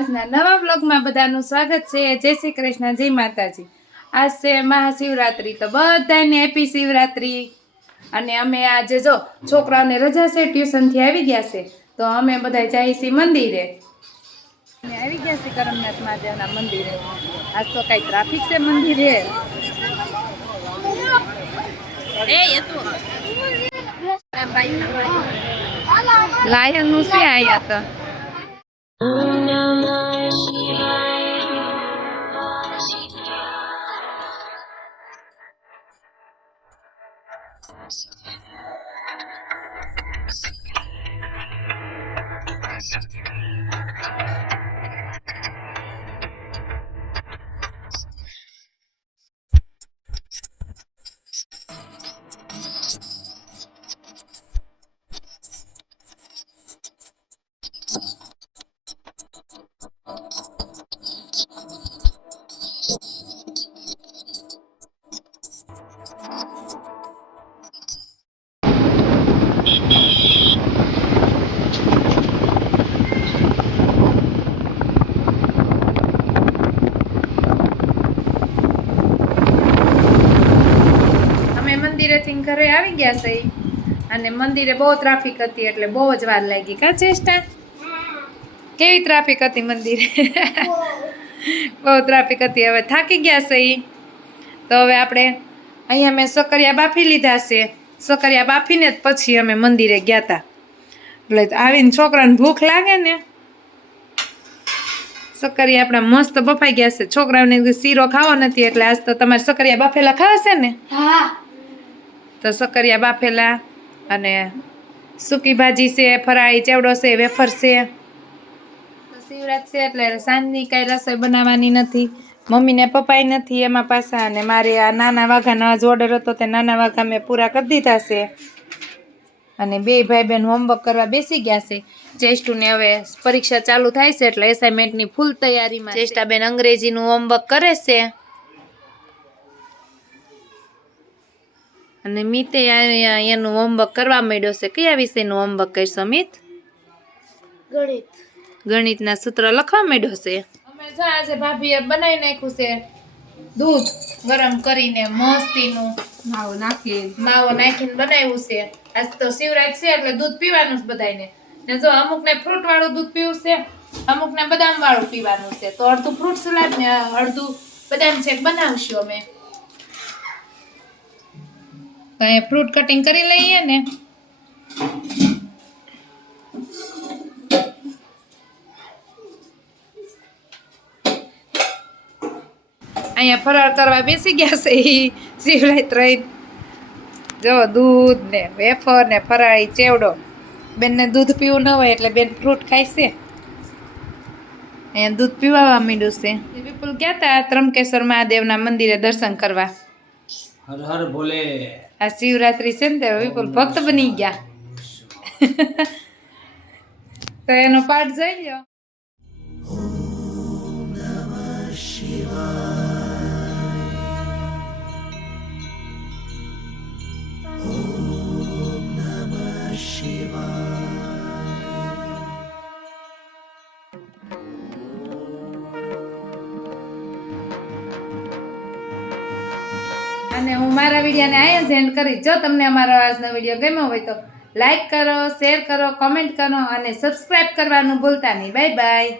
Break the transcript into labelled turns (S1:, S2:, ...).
S1: આજના નવા બ્લોગમાં બધાનું સ્વાગત છે. જય શ્રી કૃષ્ણ જય માતાજી. આજ છે મહાશિવરાત્રી તો બધાને હેપી શિવરાત્રી. અને અમે આજે જો છોકરાઓને રજા છે ટ્યુશનથી આવી ગયા છે તો અમે બધા જઈએ છીએ મંદિરે. અમે આવી ગયા છીએ કરમનાથ મહાદેવના મંદિરે. આજ તો કઈ ટ્રાફિક છે મંદિરે. લાયનનું છે આયા તો? Thank you. ઘરે આવી ગયા છે. અને મંદિરે બહુ ટ્રાફિક હતી એટલે બહુ જ વાર લાગી. કા ચેષ્ટા? કેવી ટ્રાફિક હતી મંદિરે? બહુ. ટ્રાફિક હતી. હવે થાકી ગયા છે ઈ. તો હવે આપણે અહીંયા મેં સકરિયા બાફી લીધા છે. સકરિયા બાફીને જ પછી અમે મંદિરે ગયા હતા એટલે આવીને છોકરાને ભૂખ લાગે ને. સકરિયા આપણા મસ્ત બફાઈ ગયા છે. છોકરાઓને શીરો ખાવો નથી એટલે આજ તો તમારે સકરિયા બાફેલા ખાવા છે ને તો સકરિયા બાફેલા અને સૂકી ભાજી છે ફરાળી ચેવડો છે વેફર છે. શિવરાત છે એટલે સાંજની કાંઈ રસોઈ બનાવવાની નથી. મમ્મીને પપ્પાય નથી એમાં પાછા અને મારે આ નાના વાઘાનો આજ ઓર્ડર હતો તે નાના વાઘા મેં પૂરા કરી દીધા છે. અને બે ભાઈ બહેન હોમવર્ક કરવા બેસી ગયા છે. ચેસ્ટુને હવે પરીક્ષા ચાલુ થાય છે એટલે એસાઇનમેન્ટની ફૂલ તૈયારીમાં ચેષ્ટાબેન અંગ્રેજીનું હોમવર્ક કરે છે. અને મિતે આ- એનું હોમવર્ક કરવા માંડ્યો છે. કયા વિષયનું હોમવર્ક કરશો મિત?
S2: ગણિત.
S1: ગણિતના સૂત્ર લખવા માંડ્યો છે. અમે જો આજે ભાભીએ બનાવી નાખ્યું છે. દૂધ ગરમ કરીને મસ્તીનું
S2: માવો નાખી
S1: માવો નાખીને બનાવ્યું છે. આજ તો શિવરાજ છે એટલે દૂધ પીવાનું જ બધાને ને જો અમુકને ફ્રૂટ વાળું દૂધ પીવું છે અમુકને બદામ વાળું પીવાનું છે. તો અડધું ફ્રૂટ સલાડ ને અડધું બદામ શેક બનાવશું અમે. તો અહીંયા ફ્રૂટ કટિંગ કરી લઈએ ને. અહીંયા ફરાળ કરવા બેસી ગયા છે ઈ શિવરાત ત્રણ. જો દૂધ ને વેફર ને ફરાળી ચેવડો. બેનને દૂધ પીવું ન હોય એટલે બેન ફ્રૂટ ખાય છે. અહીંયા દૂધ પીવાવા માંડ્યું છે. વિપુલ ગયા હતા ત્રંબકેશ્વર મહાદેવના મંદિરે દર્શન કરવા.
S3: હર હર ભોલે.
S1: આ શિવરાત્રી છે ને તે વિપુલ ભક્ત બની ગયા તો એનો પાઠ જોઈ લો અને હું મારા વિડીયોને અહીંયા સેન્ડ કરીશ. જો તમને અમારો આજનો વીડિયો ગમ્યો હોય તો લાઈક કરો શેર કરો કોમેન્ટ કરો અને સબસ્ક્રાઈબ કરવાનું ભૂલતા નહીં. Bye bye